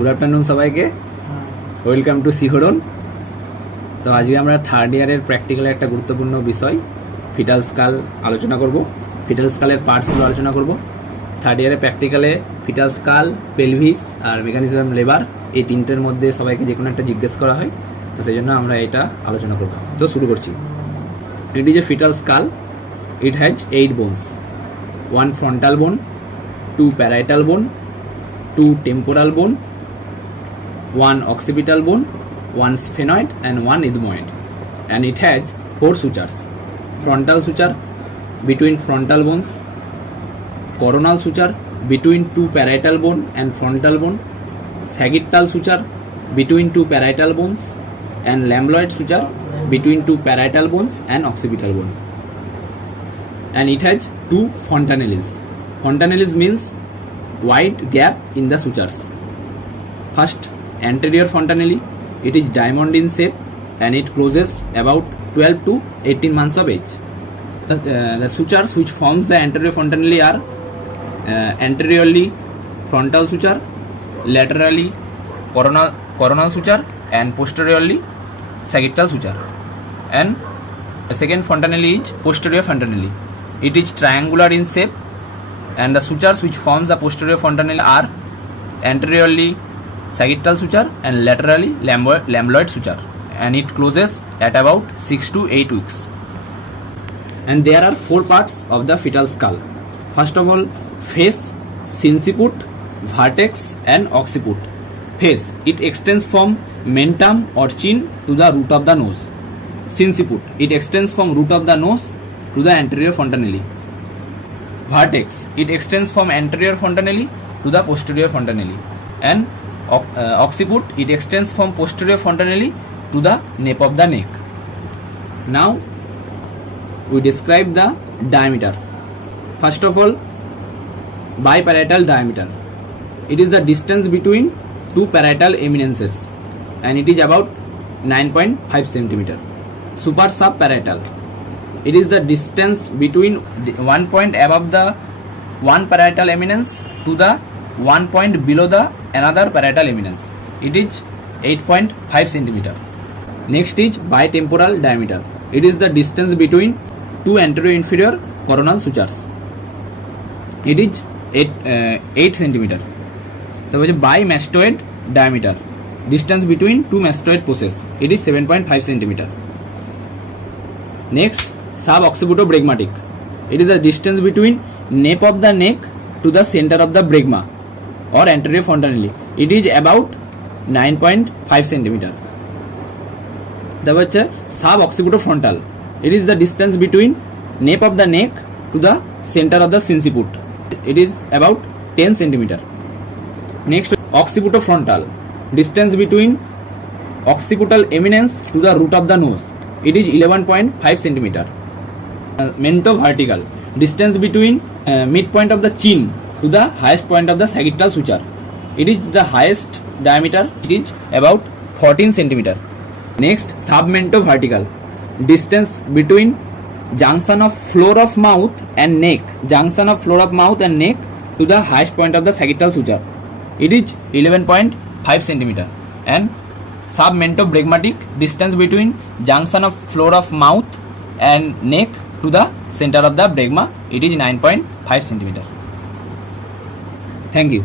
Good afternoon সবাইকে, welcome to শিহরণ। তো আজকে আমরা থার্ড ইয়ারের প্র্যাকটিক্যালের একটা গুরুত্বপূর্ণ বিষয় ফিটাল স্কাল আলোচনা করব। ফিটাল স্কালের পার্টসগুলো আলোচনা করব। থার্ড ইয়ারের প্র্যাকটিক্যালে ফিটাল স্কাল, পেলভিস আর মেকানিজম লেবার, এই তিনটের মধ্যে সবাইকে যে কোনো একটা জিজ্ঞেস করা হয়, তো সেই জন্য আমরা এটা আলোচনা করব। তো শুরু করছি। It is a fetal skull. It has 8 bones, 1 frontal bone, 2 parietal bone, 2 temporal bone, 1 occipital bone, 1 sphenoid and 1 ethmoid, and it has 4 sutures: frontal suture between frontal bones, coronal suture between 2 parietal bone and frontal bone, sagittal suture between 2 parietal bones, and lambdoid suture between 2 parietal bones and occipital bone. And it has 2 fontanelles. Fontanelles means wide gap in the sutures. First, anterior fontanelle. It is diamond in shape and it closes about 12 to 18 months of age. The sutures which forms the anterior fontanelle are anteriorly frontal suture, laterally coronal suture, and posteriorly sagittal suture. And the second fontanelle is posterior fontanelle. It is triangular in shape and the sutures which forms the posterior fontanelle are anteriorly sagittal suture and laterally lambdoid suture, and it closes at about 6 to 8 weeks. And there are 4 parts of the fetal skull. First of all, face, sinciput, vertex and occiput. Face, it extends from mentum or chin to the root of the nose. Sinciput, it extends from root of the nose to the anterior fontanelle. Vertex, it extends from anterior fontanelle to the posterior fontanelle. And occiput, it extends from posterior fontanelle to the nape of the neck. Now we describe the diameters. First of all, biparietal diameter. It is the distance between 2 parietal eminences and it is about 9.5 cm. Super subparietal. It is the distance between 1 point above the 1 parietal eminence to the 1 point below the another parietal eminence. It is 8.5 cm. Next is bitemporal diameter. It is the distance between 2 anterior inferior coronal sutures. It is 8 cm. তারপর হচ্ছে bimastoid diameter. Distance between 2 mastoid pulses. It is 7.5 cm. Next, suboccipitobregmatic. It is the distance between nape of the neck to the center of the bregma or anterior fontanelle. It is about 9.5 cm. তারপর হচ্ছে suboccipitofrontal. It is the distance between nape of the neck to the center of the sinciput. It is about 10 cm. Next, occipitofrontal. Distance between occipital eminence to the root of the nose. It is 11.5 cm. Mentovertical. Distance between midpoint of the chin to the highest point of the sagittal suture. It is the highest diameter. It is about 14 cm. Next, submentovertical. Distance between junction of floor of mouth and neck. Junction of floor of mouth and neck to the highest point of the sagittal suture. It is 11.5 cm. And submentobregmatic. Distance between junction of floor of mouth and neck to the center of the bregma. It is 9.5 cm. Thank you.